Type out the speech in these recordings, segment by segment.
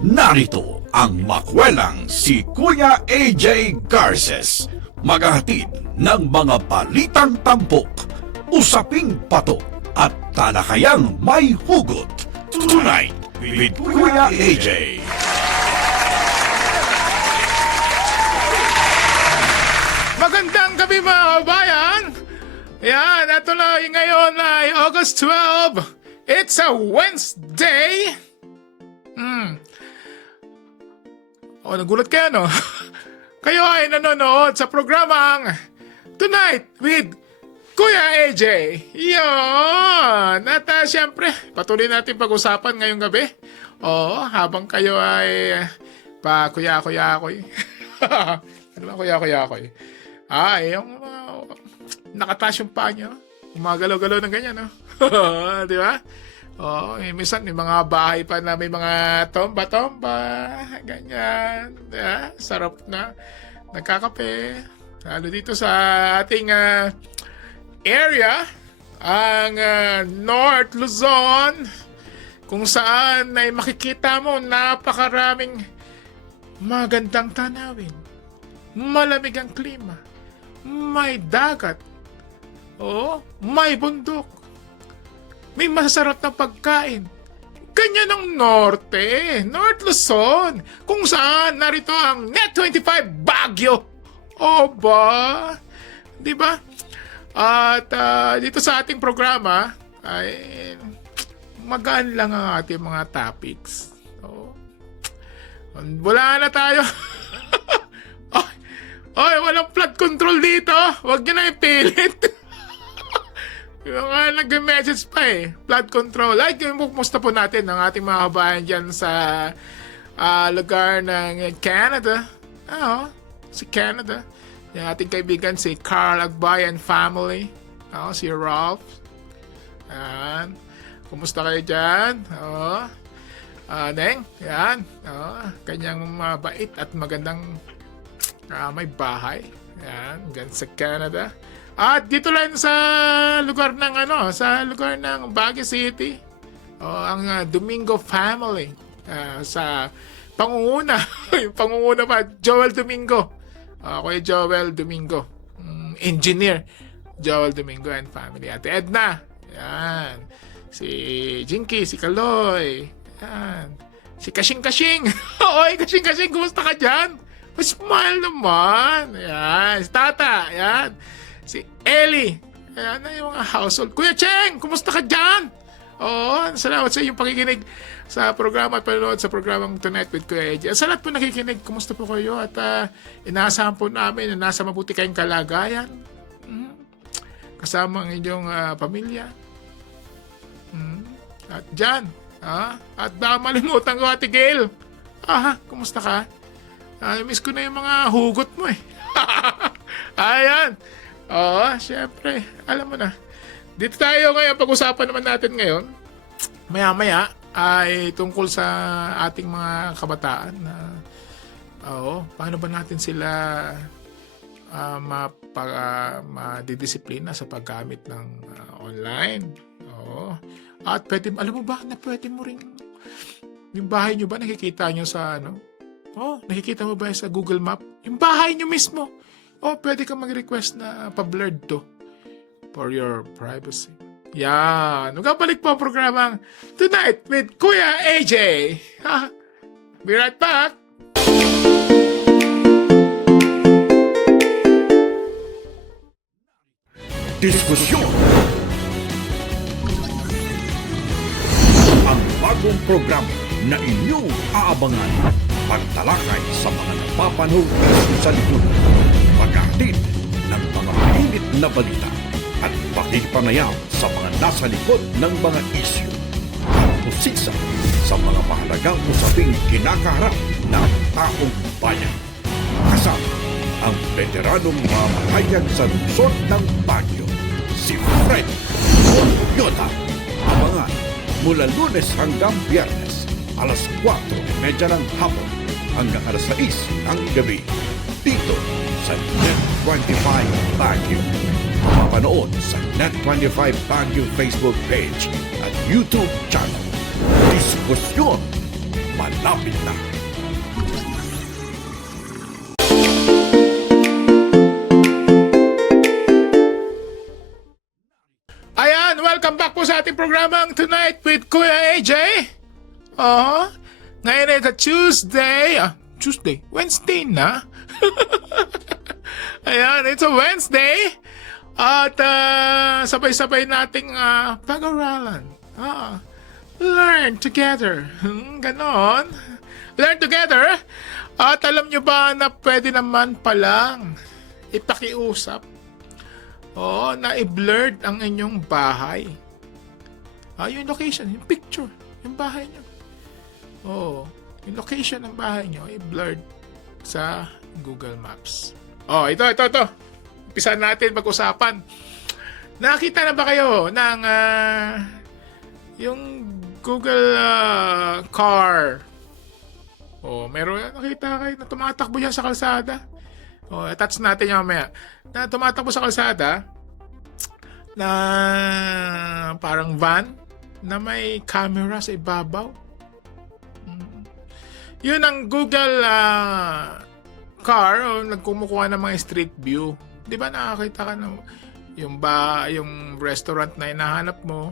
Narito ang makwelang si Kuya AJ Garces, maghahatid ng mga balitang tampok, usaping patok at talakayang may hugot. Tonight with Kuya AJ. Magandang gabi mga kabayan! Yan, ito na ngayon ay August 12. It's a Wednesday. Nagulat kayo, no? Kayo ay nanonood sa programang Tonight with Kuya AJ. Yun! At syempre, patuloy natin pag-usapan ngayong gabi. Habang kayo ay pa-kuya-kuya-koy. Ano ba kuya-kuya-koy? Yung nakataas yung paa nyo. Umagalaw-galaw ng ganyan, no? Di ba? Minsan may mga bahay pa na may mga tomba-tomba. Ganyan. Yeah, sarap na. Nagkakape. Lalo dito sa ating area, ang North Luzon, kung saan ay makikita mo napakaraming magandang tanawin. Malamig ang klima. May dagat. May bundok. May masasarap na pagkain. Ganyan ang norte. North Luzon. Kung saan narito ang Net 25 Baguio. Ba? Di ba? At dito sa ating programa ay magaan lang ang ating mga topics. Wala na tayo. Walang flood control dito. Huwag nyo na ipilit. Yung nag-message pa flood control. Kumusta po natin ang ating mga kabayan dyan sa lugar ng Canada. Si Canada. Yung ating kaibigan si Carl Agbay and family. Si Ralph. Kumusta kayo dyan? Neng, yan. Kanyang mabait at magandang may bahay. Yan, dyan sa Canada. At dito lang sa lugar ng sa lugar ng Baguio City. Ang Domingo family sa pangunguna. Yung pangunguna pa, Joel Domingo. Kuya Joel Domingo. Engineer Joel Domingo and family. Ate Edna. Yan. Si Jinky, si Kaloy. Yan. Si Kasing-Kasing. Oy, Kasing-Kasing, kumusta ka dyan? Smile naman. Yan. Si Tata. Yan. Si Ellie. Ayan na yung mga household. Kuya Cheng, kumusta ka dyan? Salamat sa iyong pakikinig sa programa at panonood sa programang Tonight with Kuya AJ. Sa lahat po nakikinig, kumusta po kayo? At inaasahan po namin na nasa mabuti kayong kalagayan. Kasama ang inyong pamilya. At dyan. At baka malimutan ko, Ate Gail. Kumusta ka? Miss ko na yung mga hugot mo Ayan. Syempre, alam mo na. Dito tayo ngayon, pag-usapan naman natin ngayon, maya-maya, ay tungkol sa ating mga kabataan na, paano ba natin sila madidisiplina sa paggamit ng online. At pwede, alam mo ba, na pwede mo rin, yung bahay nyo ba, nakikita nyo sa, nakikita mo ba sa Google Map? Yung bahay nyo mismo. Pwede kang mag-request na pa-blurred to for your privacy. Yan. Magkabalik po ang programang Tonight with Kuya AJ. Be right back. Diskusyon. Ang bagong programa na inyong aabangan. Pagtalakay sa mga napapanahon sa lipunan. Pagkahatid ng mga mainit na balita at pakikipanayam sa mga nasa likod ng mga isyu. At usisa sa mga mahalagang usaping kinakaharap ng taong bayan. Kasama ang veteranong mamahayag sa lungsod ng Baguio, si Fred Yota. Abangan mula Lunes hanggang Biyernes, alas 4:30 ng hapon hanggang alas 6 ng gabi. Dito sa Net 25 Baguio. Mapanood sa Net 25 Baguio Facebook page at YouTube channel. Diskusyon malapit na. Ayan, welcome back po sa ating programang Tonight with Kuya AJ. Ngayon ay Wednesday na. Ayan, it's a Wednesday. At sabay-sabay nating pag-aralan. Learn together. Ganon. Learn together. At alam nyo ba na pwede naman palang ipakiusap na i-blurred ang inyong bahay. Yung location, yung picture, yung bahay nyo. Yung location ng bahay nyo, i-blurred sa Google Maps. Ito. Umpisa natin pag-usapan. Nakita na ba kayo ng yung Google car? Meron nakita kayo na tumatakbo yan sa kalsada? Attach natin yung mamaya. Na tumatakbo sa kalsada na parang van na may camera sa ibabaw. Yun ang Google car nagkumukuha ng mga street view. Di ba nakakita ka ng yung restaurant na hinahanap mo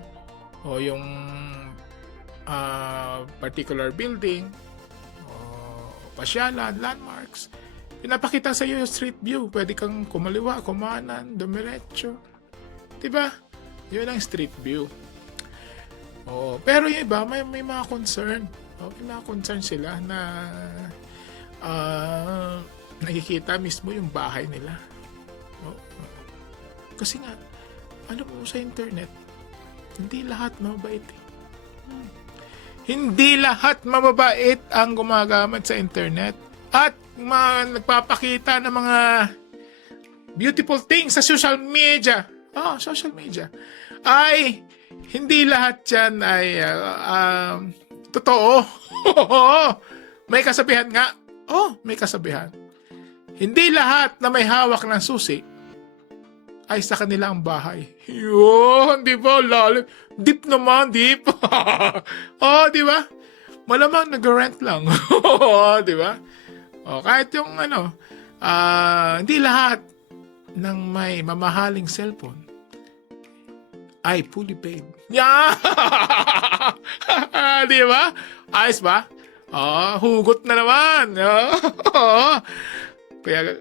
o yung particular building o pasyalan, landmarks. Pinapakita sa iyo yung street view. Pwede kang kumaliwa, kumanan, dumiretso. Diba? Yun ang street view. Pero yung iba, may mga concern. May mga concern sila na nakikita mismo yung bahay nila. Kasi nga, alam mo sa internet, hindi lahat mababait. Hindi lahat mababait ang gumagamit sa internet. At nagpapakita ng mga beautiful things sa social media. Social media. Ay, hindi lahat yan ay totoo. May kasabihan nga. May kasabihan. Hindi lahat na may hawak ng susi ay sa kanila ang bahay. Yun, di ba? Lalim. Deep naman, deep. Di ba? Malamang nag-rent lang. Di ba? Kahit yung hindi lahat ng may mamahaling cellphone ay fully paid. Yeah! Di ba? Ayos ba? Hugot na naman. Kaya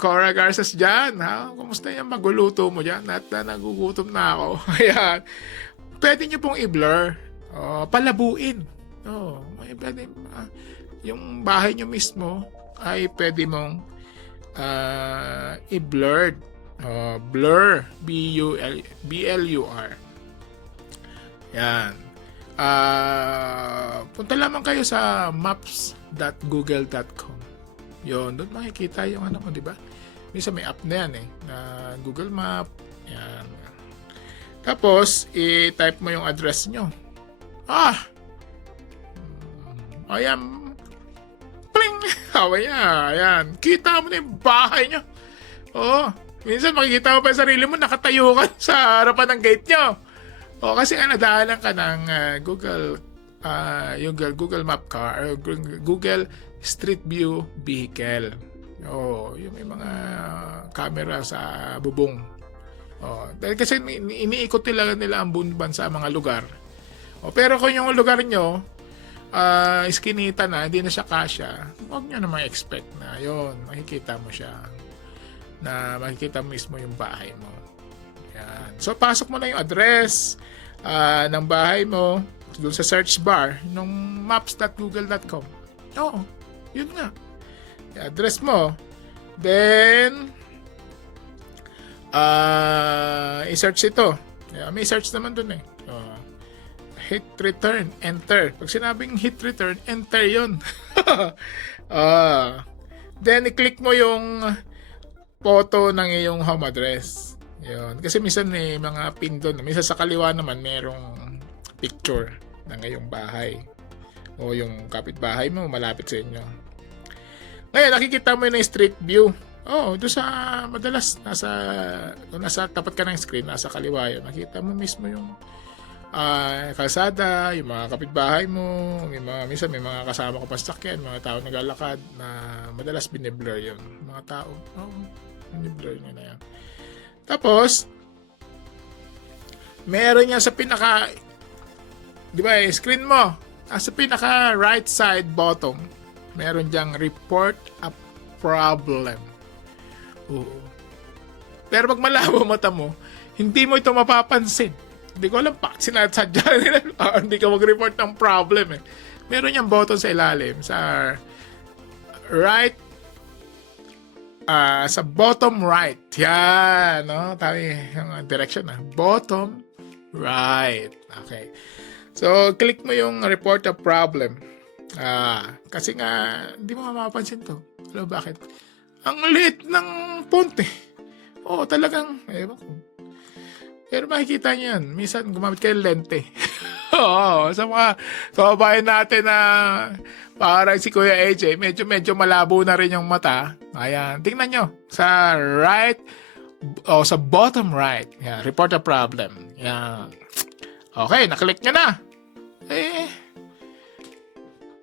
Cora Garces dyan. Kumusta yung magluluto mo dyan? At nagugutom na ako. Ayan. Pwede nyo pong i-blur. Palabuin. Pwede yung bahay nyo mismo ay pwede mong i-blurred. Blur. B-L-U-R. Yan. Punta lamang kayo sa maps.google.com. Yun, doon makikita yung mo, di ba? Minsan may app na yan na Google Map. Yan. Tapos, i-type mo yung address nyo. Ayan. Pling! Ayan. Kita mo na yung bahay nyo. Minsan makikita mo pa yung sarili mo, nakatayo ka sa harapan ng gate nyo. Kasi nadaanan ka ng yung Google Map car, or Google Street View Vehicle. Yung may mga camera sa bubong. Dahil kasi iniikot nila ang bansa sa mga lugar. Pero kung yung lugar nyo, iskinita na, hindi na siya kasya, huwag nyo naman expect na yun, makikita mo siya. Na makikita mo mismo yung bahay mo. Yan. So, pasok mo na yung address ng bahay mo doon sa search bar ng maps.google.com. Yun nga. Yung address mo. Then, i-search ito. May search naman doon hit return, enter. Pag sinabing hit return, enter yun. Then, i-click mo yung photo ng iyong home address. Yun. Kasi minsan may mga pin doon. Minsan sa kaliwa naman merong picture ng iyong bahay. O yung kapitbahay mo malapit sa inyo. Ngayon, nakikita mo yung street view. Doon sa madalas nasa tapat ka ng screen, nasa kaliwa yun. Nakita mo mismo yung kalsada, yung mga kapitbahay mo, minsan may mga kasama ko pa sa sakyan, mga tao naglalakad na madalas biniblur yun. Mga tao, biniblur nyo na yan. Tapos, meron yan sa pinaka, di ba, screen mo, sa pinaka right side bottom, meron diyang report a problem. Oo. Pero pag malabo mata mo, hindi mo ito mapapansin. Hindi ko alam bakit sinasadya nila. Hindi ka mag-report ng problem eh. Meron niyang button sa ilalim, sa right, sa bottom right. Yan, no? Tama yung direction na. Bottom right. Okay. So, click mo yung report a problem. Kasi nga, hindi mo mapapansin to. Alam bakit? Ang liit ng font eh. Oo, talagang, ewan ko. Pero makikita niyo yan. Minsan, gumamit kayo ng lente. Oo, sa mga kababayan natin na parang si Kuya AJ, medyo malabo na rin yung mata. Ayan, tingnan nyo. Sa right, sa bottom right. Yan, report a problem. Yan. Okay, naklik nyo na.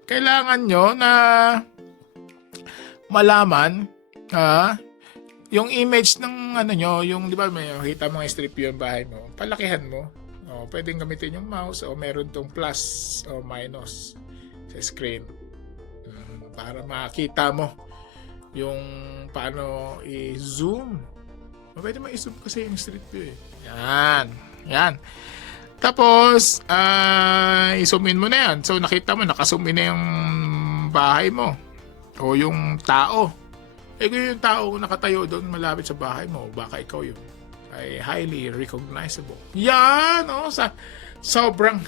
Kailangan nyo na malaman, yung image ng nyo, yung di ba may makita mga strip view yung bahay mo, palakihan mo. Pwedeng gamitin yung mouse o meron tong plus o minus sa screen. Para makita mo yung paano i-zoom. Pwede mo i-zoom kasi yung strip view eh. Yan. Yan. Tapos, i-zoom in mo na yan. So nakita mo, naka-zoom in na yung bahay mo o yung tao. Kung yung tao nakatayo doon malapit sa bahay mo, baka ikaw yun, ay highly recognizable. Yan, sa sobrang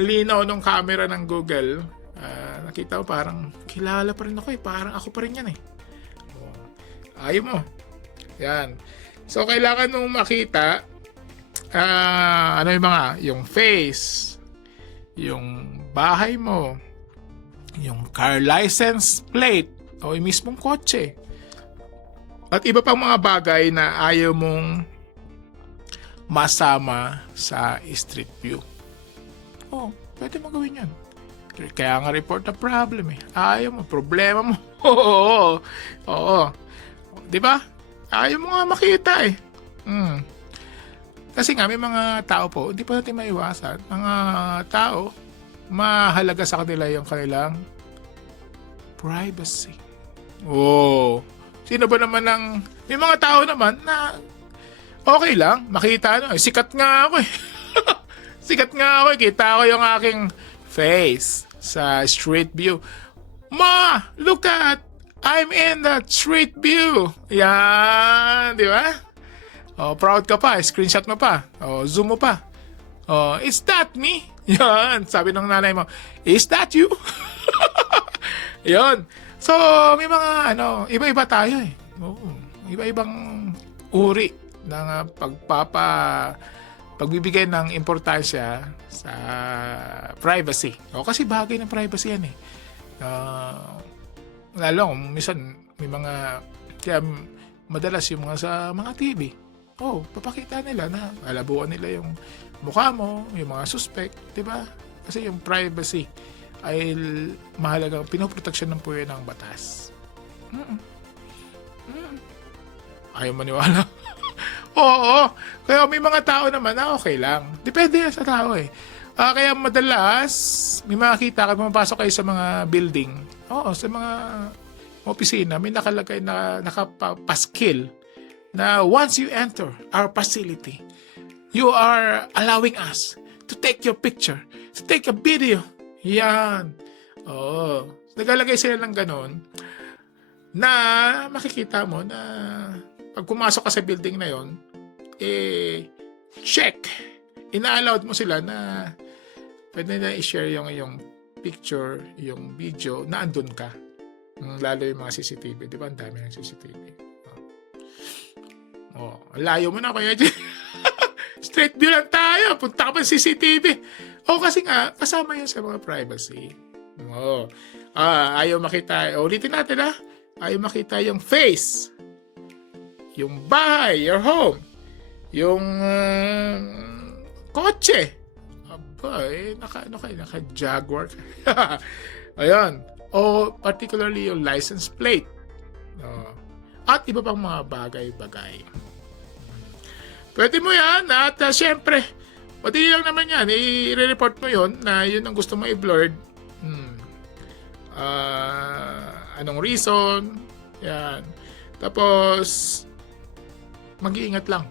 linaw ng camera ng Google, nakita mo parang kilala pa rin ako eh, parang ako pa rin yan eh. Ayaw mo. Yan. So, kailangan mong makita yung face, yung bahay mo, yung car license plate, o yung mismong kotse. At iba pang mga bagay na ayaw mong masama sa street view. Pwede mo gawin yan. Kaya nga report na problem eh. Ayaw mo, problema mo. Oo. Di ba? Ayaw mo nga makita eh. Kasi nga may mga tao po, hindi pa natin maiwasan. Mga tao, mahalaga sa kanila yung kanilang privacy. Sino ba naman may mga tao naman na okay lang, makita sikat nga ako eh. Sikat nga ako eh, kita ko yung aking face sa street view. Ma, look at, I'm in the street view. Yan, di ba? Proud ka pa, screenshot mo pa, zoom mo pa. Is that me? Yan, sabi ng nanay mo, is that you? Yan. So, may mga iba-iba tayo eh. Iba-ibang uri ng pagbibigay ng importansya sa privacy. Kasi bagay ng privacy yan eh. Lalo, minsan may mga, kaya madalas yung mga sa mga TV. Papakita nila na alabuan nila yung mukha mo, yung mga suspect, di ba? Kasi yung privacy ay mahalagang pinoproteksyon ng puwer ng batas. Ayaw maniwala. Oo. Kaya may mga tao naman na okay lang. Depende yan sa tao eh. Kaya madalas, may makakita ka, pumapasok kayo sa mga building. Sa mga opisina, may nakalagay na nakapaskil na once you enter our facility, you are allowing us to take your picture, to take a video. Yan. Nagalagay sila ng ganon na makikita mo na pag pumasok ka sa building na yon, check. Ina-allowed mo sila na pwede na i-share yung picture, yung video na andun ka. Lalo yung mga CCTV. Di ba? Ang dami ng CCTV. Layo mo na kaya dyan. Straight view lang tayo. Punta ka pa sa CCTV. Kasi nga, kasama yun sa mga privacy. Ayaw makita. Ulitin natin ayaw makita yung face, yung bahay, your home, yung kotse. Aba, naka Jaguar. Ayun. O particularly yung license plate. At iba pang mga bagay-bagay. Pwede mo yan at syempre, madali lang naman yan. I-report mo yun na yun ang gusto mo i-blurred. Anong reason? Yan. Tapos, mag-iingat lang.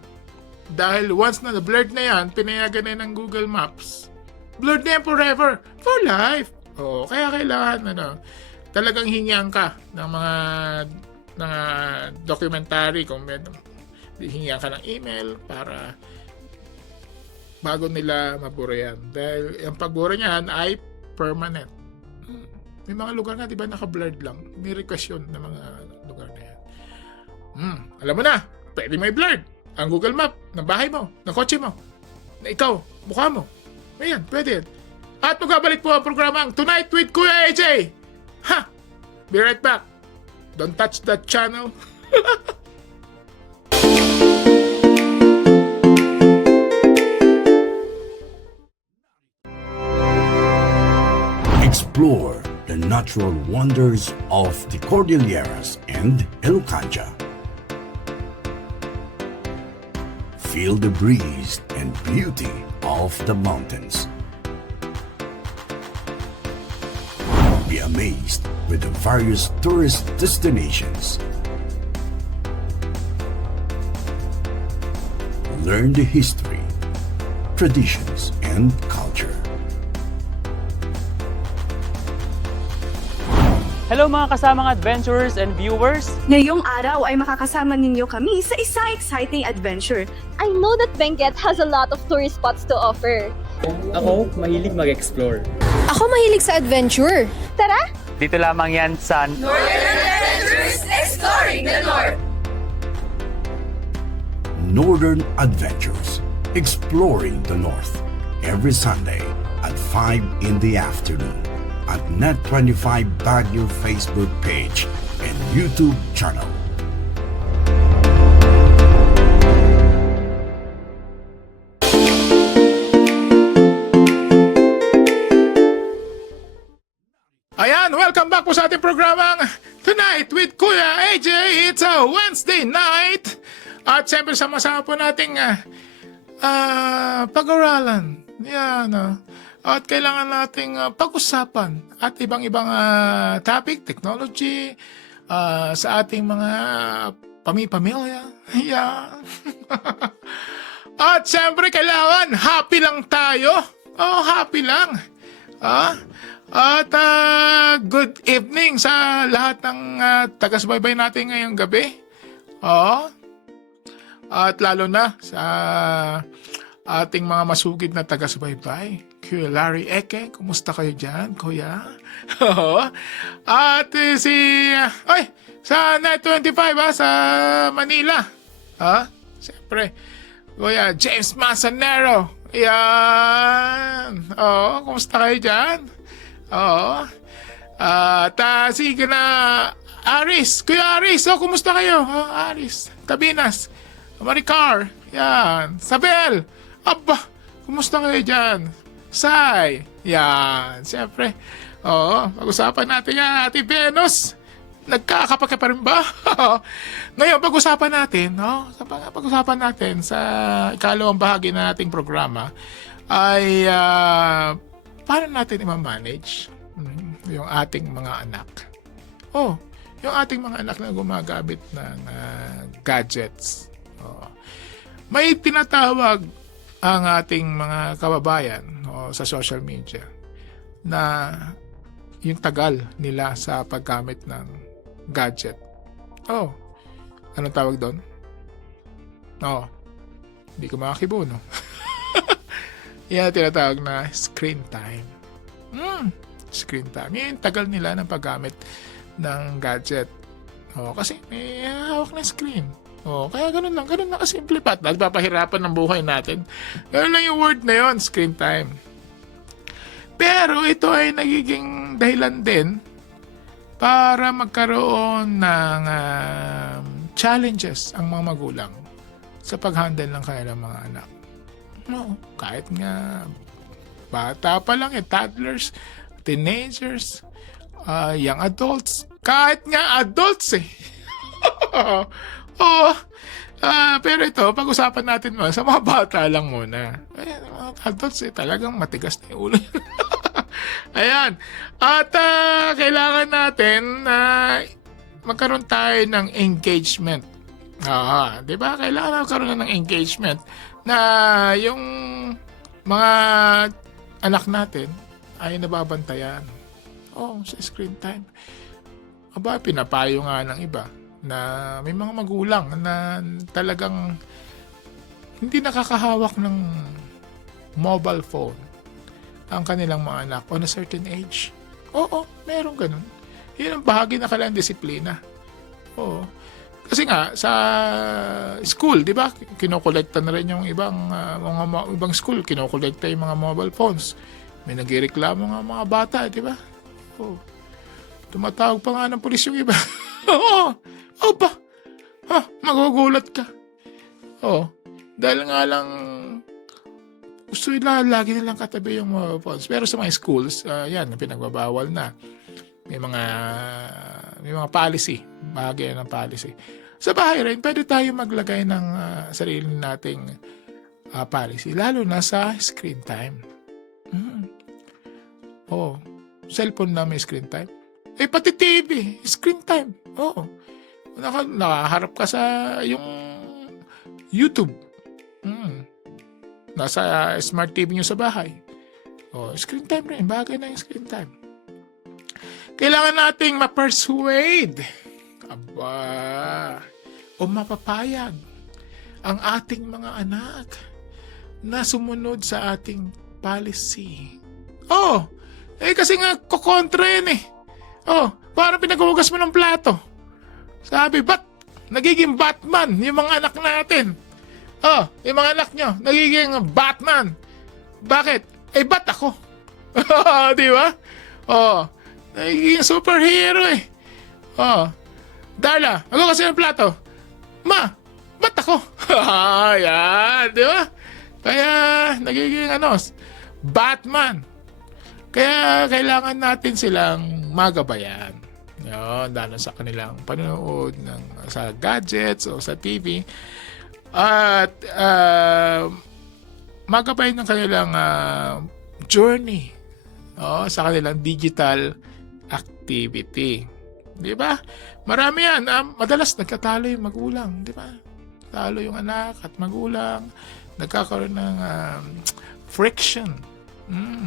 Dahil once na blurred na yan, pinayagan na ng Google Maps, blurred na yan forever. For life. Kaya kailangan, talagang hingian ka ng mga documentary kung hingian ka ng email para bago nila mabura yan. Dahil ang pagbura niyan ay permanent. May mga lugar nga, di ba, naka-blurred lang. May request yun ng mga lugar na yan. Alam mo na, pwede may blurred ang Google Map ng bahay mo, ng kotse mo, na ikaw, mukha mo. Ayan, pwede yan. At magbabalik po ang programang Tonight with Kuya AJ. Ha! Be right back. Don't touch that channel. Explore the natural wonders of the Cordilleras and Elucanja. Feel the breeze and beauty of the mountains. Be amazed with the various tourist destinations. Learn the history, traditions, and culture. Hello mga kasamang adventurers and viewers! Ngayong araw ay makakasama ninyo kami sa isang exciting adventure. I know that Benguet has a lot of tourist spots to offer. Ako, mahilig mag-explore. Ako mahilig sa adventure. Tara! Dito lamang yan sa Northern Adventures, Exploring the North, every Sunday at 5 in the afternoon at Net25 Baguio Facebook page and YouTube channel. Ayan, welcome back po sa ating programang Tonight with Kuya AJ. It's a Wednesday night. At siyempre sama-sama po nating pag-aralan. Yan. At kailangan nating pag-usapan at ibang-ibang topic, technology, sa ating mga pamilya. Yan. At siyempre kailangan happy lang tayo. Happy lang. At good evening sa lahat ng taga-subaybay natin ngayong gabi. At lalo na sa ating mga masugid na taga-subaybay. Kuya Larry Eke, kumusta kayo dyan, kuya? At sa Net25 sa Manila. Siyempre, kuya James Manzanero. Yan. Kumusta kayo dyan? Sige na, Aris. Kuya Aris, kumusta kayo? Aris, Tabinas, Maricar, yan. Sabel, aba, kumusta kayo dyan? Sai, yan. Siyempre, pag-usapan natin yan, Ate Venus. Nagkakapake pa rin ba? Ngayon, pag-usapan natin sa ikalawang bahagi na ating programa ay paano natin i-manage yung ating mga anak. Yung ating mga anak na gumagamit ng gadgets. May tinatawag ang ating mga kababayan sa social media na yung tagal nila sa paggamit ng gadget. Anong tawag doon? Hindi ko makakibuno. Yan tinatawag na screen time. Screen time. Yung tagal nila ng paggamit ng gadget. Kasi may hawak na screen. Kaya ganun lang kasimple pat. Nagpapahirapan ng buhay natin. Ganun lang yung word na yon, screen time. Pero ito ay nagiging dahilan din para magkaroon ng challenges ang mga magulang sa pag-handle ng kanilang mga anak. No, kahit nga bata pa lang toddlers, teenagers, young adults, kahit nga adults eh. Oh, pero ito, pag-usapan natin mo sa mga bata lang muna. Mga adults talagang matigas na yung ulo. Ayan. At kailangan natin na magkaroon tayo ng engagement. Di ba? Kailangan magkaroon ng engagement na yung mga anak natin ay nababantayan. Sa screen time. Pinapayo nga ng iba na may mga magulang na talagang hindi nakakahawak ng mobile phone ang kanilang mga anak on a certain age. Meron ganun. Yun ang bahagi na kailangan disiplina. Kasi nga, sa school, di ba, kinokolekta na rin yung ibang school, kinokolekta yung mga mobile phones. May nagreklamo nga mga bata, di ba? Tumatawag pa nga ng pulis yung iba. Magugulat ka. Dahil nga lang, gusto nila, lagi nilang katabi yung mobile phones. Pero sa mga schools, yan, pinagbabawal na. May mga policy, bahagi ng policy. Sa bahay rin, pwede tayo maglagay ng sarili nating policy, lalo na sa screen time. Cellphone na may screen time. Pati TV, screen time. Nakaharap ka sa yung YouTube. Nasa smart TV nyo sa bahay. Screen time rin, bagay na yung screen time. Kailangan nating ma-persuade o mapapayag ang ating mga anak na sumunod sa ating policy. Kasi nga kukontra yun eh. Parang pinaghuhugas mo ng plato. Sabi, nagiging Batman yung mga anak natin? Yung mga anak nyo, nagiging Batman. Bakit? Bat ako. Di ba? Nagiging superhero eh. Darla, ako kasi ng plato. Ma, ba't ako? Yan, di ba? Kaya, nagiging Batman. Kaya, kailangan natin silang magabayan. Dahil sa kanilang panonood sa gadgets o sa TV. At, magabayan ng kanilang journey sa kanilang digital activity. Di ba? Marami yan. Madalas nagkatalo yung magulang. Di ba? Talo yung anak at magulang. Nagkakaroon ng friction.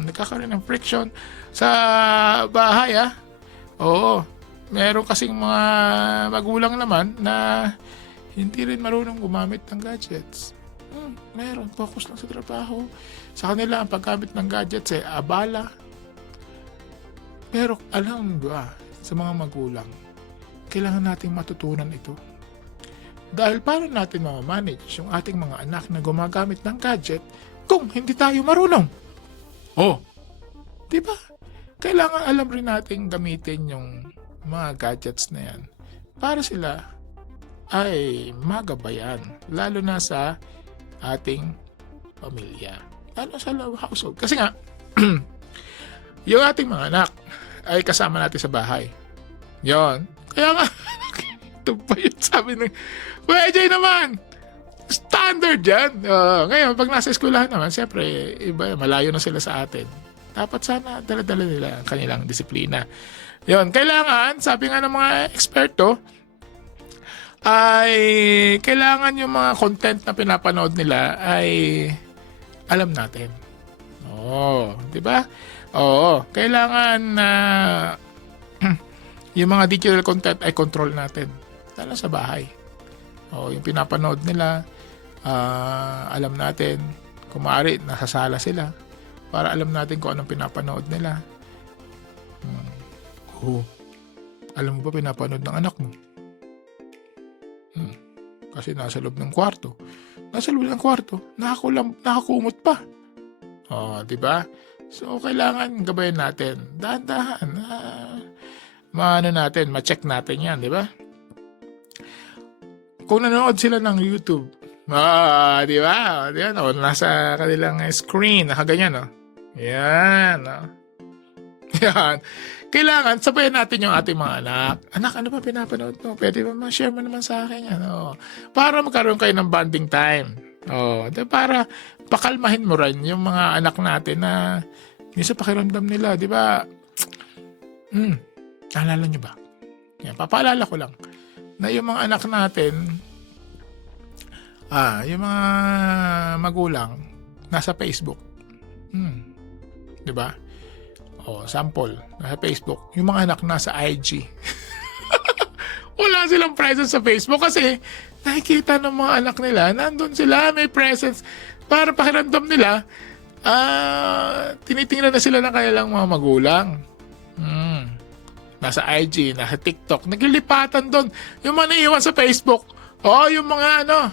Nagkakaroon ng friction sa bahay. Meron kasing mga magulang naman na hindi rin marunong gumamit ng gadgets. Meron. Focus lang sa trabaho. Sa kanila, ang paggamit ng gadgets abala. Pero alam ba, sa mga magulang, kailangan nating matutunan ito. Dahil paano natin mamamanage yung ating mga anak na gumagamit ng gadget kung hindi tayo marunong? Diba? Kailangan alam rin natin gamitin yung mga gadgets na yan para sila ay magabayan, lalo na sa ating pamilya, lalo sa household. Kasi nga, yung ating mga anak ay kasama natin sa bahay. Yon. Kaya nga, ito pa yun sabi ng, Kuya AJ naman, standard yan. Ngayon, pag nasa eskwelahan naman, siyempre, iba, malayo na sila sa atin. Dapat sana dala-dala nila ang kanilang disiplina. Yon. Kailangan, sabi nga ng mga eksperto, ay kailangan yung mga content na pinapanood nila ay alam natin. Di ba? Kailangan na yung mga digital content ay control natin. Lalo sa bahay. Yung pinapanood nila, alam natin, kung maaari, nasasala sila para alam natin kung anong pinapanood nila. Alam mo ba pinapanood ng anak mo? Kasi nasa loob ng kwarto. Nasa loob ng kwarto, nakakumot pa. Di ba? So, kailangan gabayan natin. Dahan-dahan. Ma-check natin yan, di ba? Kung nanonood sila ng YouTube, Di ba? Di ba? No? Nasa kanilang screen, nakaganyan, no? Yan, no? Yan. Kailangan, sabayan natin yung ating mga anak. Anak, ano ba pinapanood mo? Pwede ba ma-share mo naman sa akin yan? Oh. Para magkaroon kayo ng bonding time. Oh, para pakalmahin mo rin yung mga anak natin na minsan pakiramdam nila, di ba? Naalala nyo ba? Yan, papaalala ko lang na yung mga anak natin, yung mga magulang, nasa Facebook. Di ba? Sample, nasa Facebook. Yung mga anak nasa IG. Wala silang presence sa Facebook kasi nakikita ng mga anak nila, nandun sila, may presence. Para pakiramdam nila, tinitingnan na sila ng kanilang mga magulang. Nasa IG, nasa TikTok, naglilipatan doon. Yung mga naiiwan sa Facebook, yung mga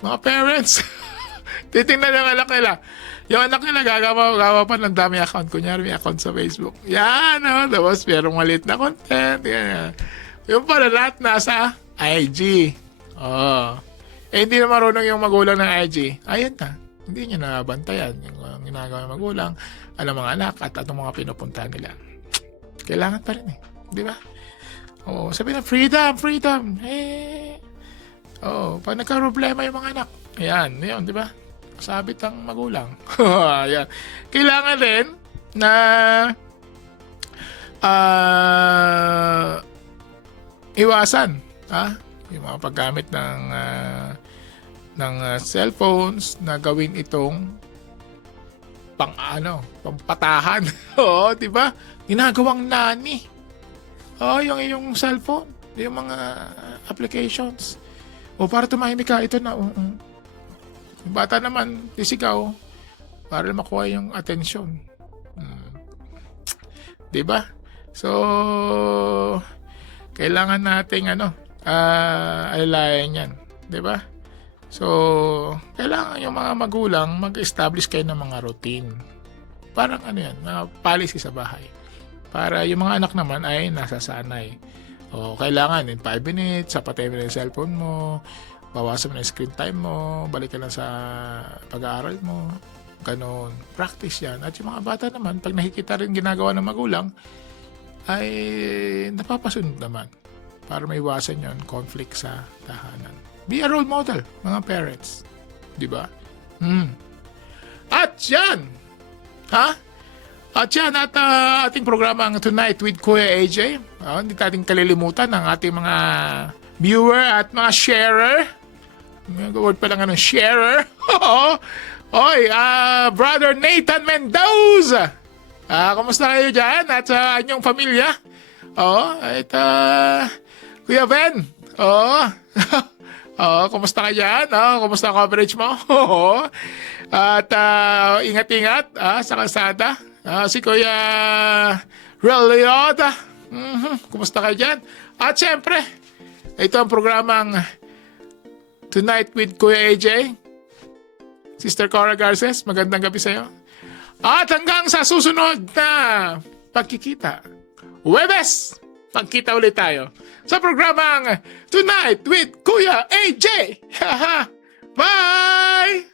mga parents, titingnan ng anak nila. Yung anak nila gagawa pa ng dami account. Kunyari may account sa Facebook. Yan, tapos merong maliit na content. Yan. Yung pala lahat nasa IG. Hindi na marunong yung magulang ng IG. Ayun na. Hindi niya nabantayan yung ginagawa ng magulang, ang mga anak, at anong mga pinupunta nila. Kailangan pa rin Di ba? Sabi na, freedom. Pag nagka-problema yung mga anak. Ayan, yun, di ba? Sabit ang magulang. Ayan. Kailangan din na iwasan yung mga paggamit ng cellphones na gawin itong pampatahan. Di ba? Ginagawang nani. Yung iyong cellphone, yung mga applications. Para tumahimik ka, ito na. Yung bata naman, sisigaw para makuha yung atensyon. Diba? So, kailangan nating alalayan yan. Diba? So, kailangan yung mga magulang mag-establish kayo ng mga routine. Parang mga policy sa bahay. Para yung mga anak naman ay nasasanay. Kailangan in 5 minutes, sapatay mo na yung cellphone mo, bawasan mo na yung screen time mo, balik ka lang sa pag-aaral mo, ganon. Practice yan. At yung mga bata naman, pag nakikita rin ginagawa ng magulang, ay napapasunod naman para maiwasan yon conflict sa tahanan. Be a role model, mga parents. Di ba? At yan! At yan, ating programang Tonight with Kuya AJ. Hindi natin kalilimutan ang ating mga viewer at mga sharer. May word pa lang sharer. Brother Nathan Mendoza. Kumusta kayo dyan at sa inyong pamilya? Kuya Ben. Kumusta ka dyan? Kumusta ang coverage mo? At ingat-ingat sa kalsada. Si Kuya Reliota. Kumusta ka dyan? At syempre, ito ang programang Tonight with Kuya AJ. Sister Cora Garces, magandang gabi sa'yo. At hanggang sa susunod na pagkikita, Huwebes, pagkita ulit tayo sa programang Tonight with Kuya AJ. Bye!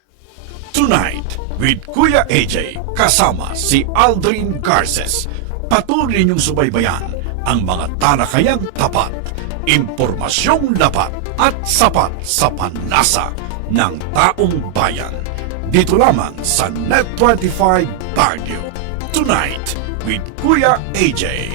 Tonight with Kuya AJ kasama si Aldrin Garces. Patuloy niyong subaybayan ang mga talakayang tapat, impormasyong lapat at sapat sa panlasa ng taong bayan. Dito lamang sa Net 25 Baguio. Tonight with Kuya AJ.